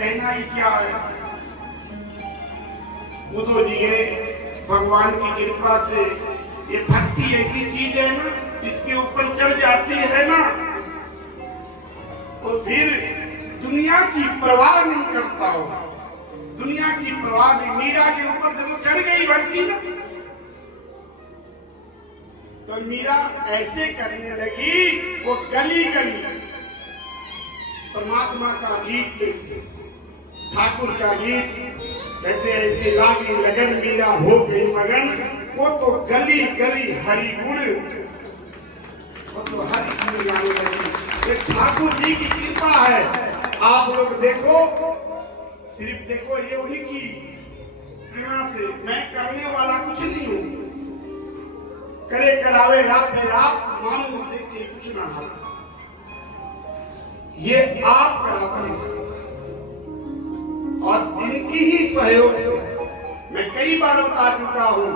कहना ही क्या है। उद्धव जी के भगवान की कृपा से ये भक्ति ऐसी चीज है ना, इसके ऊपर चढ़ जाती है ना तो फिर दुनिया की परवाह नहीं करता हो। दुनिया की परवाह नहीं। मीरा के ऊपर जब चढ़ गई भक्ति ना तो मीरा ऐसे करने लगी, वो गली गली परमात्मा का गीत, ठाकुर का गीत, ऐसे ऐसे लागी लगन मीरा हो गई मगन। वो तो गली गली हरि गुण, वो तो हरि गुण गाने लगी। ये ठाकुर जी की कृपा है। आप लोग देखो, सिर्फ देखो ये उन्हीं की प्रेरणा से। मैं करने वाला कुछ नहीं हूँ, करे करावे आप में आप मानो देखे कुछ ना हो, ये आप कराते हैं। और इनकी ही सहयोग से मैं कई बार बता चुका हूं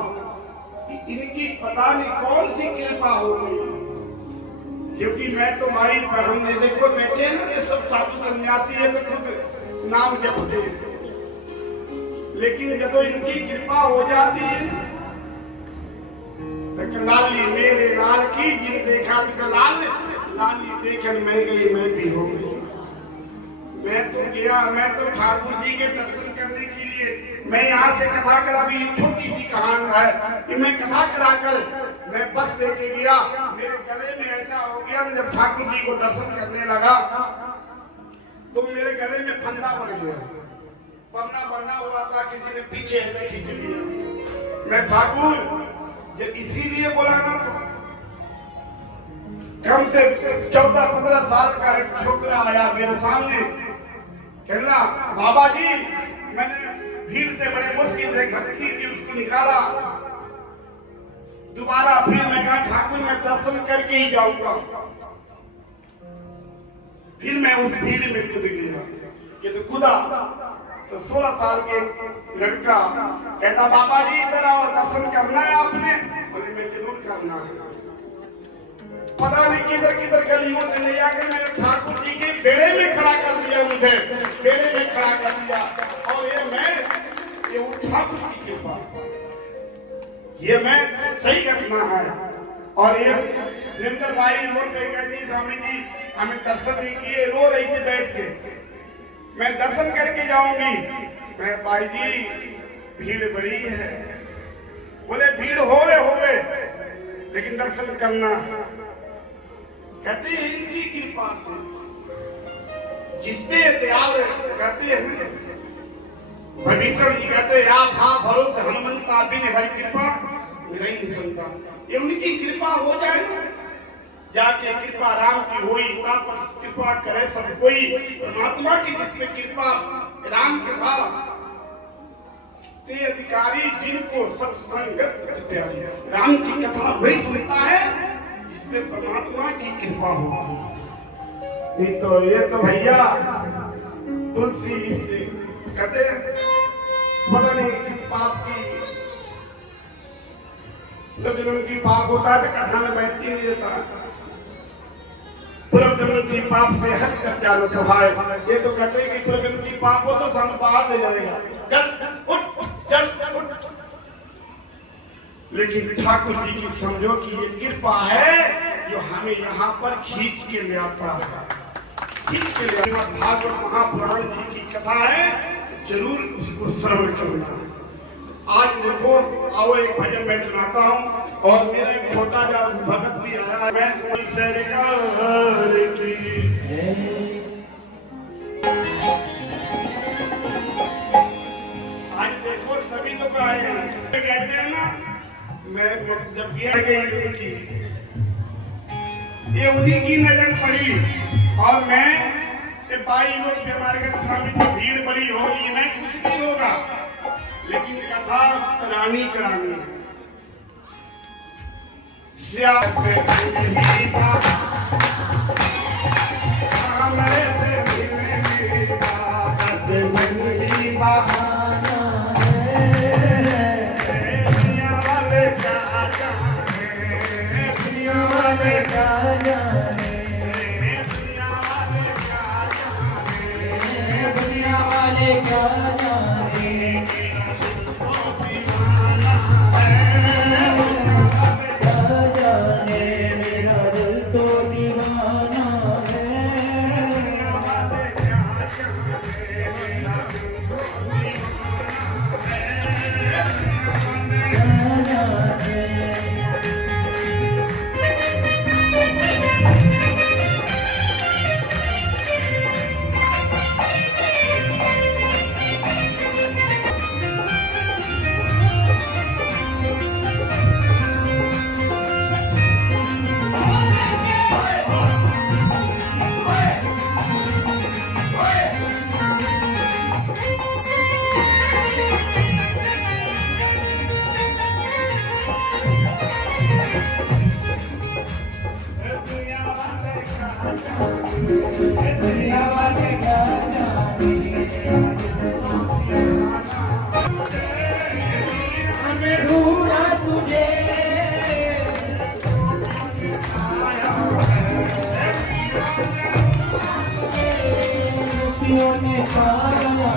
कि इनकी पता नहीं कौन सी कृपा हो गई। क्योंकि मैं तो भाई हमने देखो बैठे ना, ये सब साधु सन्यासी है तो खुद नाम जपते हैं, लेकिन जब इनकी कृपा हो जाती है तो लाली मेरे लाल की, जिन देखा तो लाल लाली देखन मैं गई मैं भी हो गई। मैं तो गया, मैं तो ठाकुर जी के दर्शन करने के लिए मैं यहाँ से कथा करा, भी छोटी सी कहानी है कि मैं कथा कराकर मैं बस लेके गया। मेरे गले में ऐसा हो गया, मैं जब ठाकुर जी को दर्शन करने लगा तो मेरे गले में फंदा पड़ गया। पन्ना बना हुआ था, किसी ने पीछे ऐसे खींच लिया। मैं ठाकुर जब इसीलिए बुलाना था। कम से 14-15 साल का एक छोकरा आया मेरे सामने, कहना बाबा जी मैंने भीड़ से बड़े मुश्किल से भक्ति थी उसको निकाला, दोबारा फिर मैं कहा ठाकुर मैं दर्शन करके ही जाऊंगा। फिर मैं उस भीड़ में कूद गया। ये तो कूदा तो 16 साल के लड़का कहता बाबा जी इधर आओ, दर्शन करना है आपने? बोले मैं जरूर करना है। पता नहीं किधर किधर गलियों से ले जाकर मेरे ठाकुर जी के बेड़े में खड़ा कर दिया, मुझे बेड़े में खड़ा कर दिया। और ये ठाकुर की कृपा, ये मैं सही घटना है। और ये सुरेंद्र भाई रोड पे कहती स्वामी जी हमें दर्शन नहीं किए, रो रही थी बैठ के, मैं दर्शन करके जाऊंगी। मैं भाई जी भीड़ बड़ी है। बोले भीड़ होवे लेकिन दर्शन करना। कहते हैं इनकी कृपा से, जिसपे त्याग कहते हैं भविष्य जी कहते हैं आप हाँ भरोसे हनुमंता बिन हरि कृपा नहीं सुनता। ये उनकी कृपा हो जाए ना, जाके कृपा राम की हुई तापस कृपा करे सब कोई। परमात्मा की जिसपे कृपा राम कथा ते अधिकारी जिनको सत्संगत प्यारी। राम की कथा वही सुनता है जिसपे परमात्मा की कृपा होती है। ये तो भैया तुलसी इससे कहते पता नहीं किस पाप की जन्म की पाप होता है तो कथा में बैठ नहीं देता। पूर्व जन्म की पाप से हट कर जाना सभाए। ये तो कहते हैं कि पूर्व जन्म की पाप हो तो सब बाहर ले जाएगा, चल उठ। लेकिन ठाकुर जी की समझो कि ये कृपा है जो हमें यहाँ पर खींच के ले आता है, खींच के ले। भागवत महापुराण जी की कथा है, जरूर उसको श्रवण करना है। आज देखो आओ एक भजन मैं सुनाता हूँ। और मेरा एक छोटा सा भगत भी आया है, मैं सरकार की आज देखो सभी लोग आए हैं। कहते हैं ना मैं जब गया गई की ये उन्हीं की नजर पड़ी। और मैं भाई लोग हमारे स्वामी की भीड़ बड़ी होगी, मैं कुछ नहीं होगा, लेकिन कथा करानी दुनिया क्या जाने क्या जाने मेरा दिल तो दीवाना है क्या जाने दुनिया वाले क्या जाने मैंने ढूंढा तुझे खुशियों ने पाया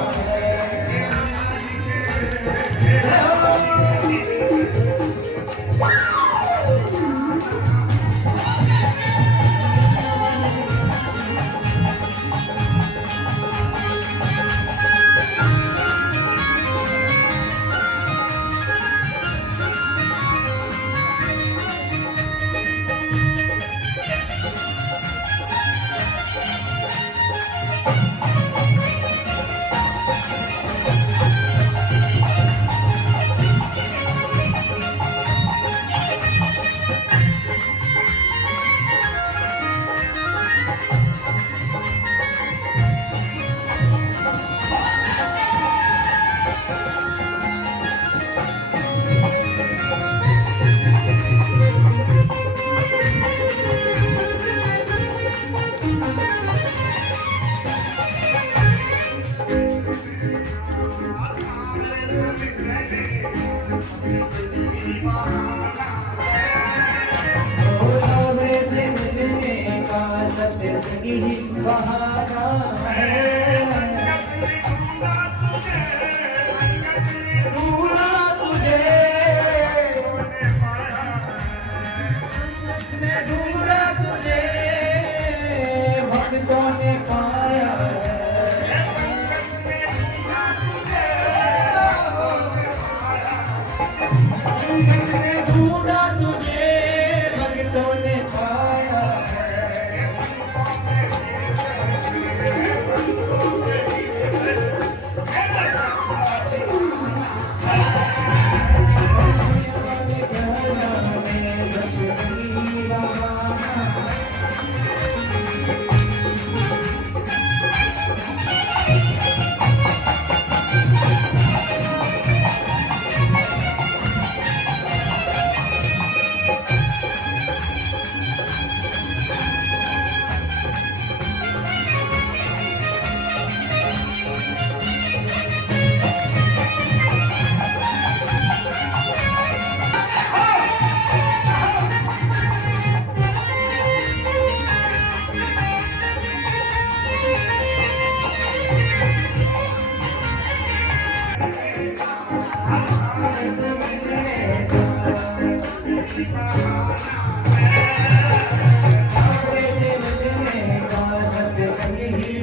बहाना ढूंढा तुझे ढूंढा तुझे भक्तों ने पाया ढूंढा तुझे भक्तों ने पाया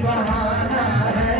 बहाना है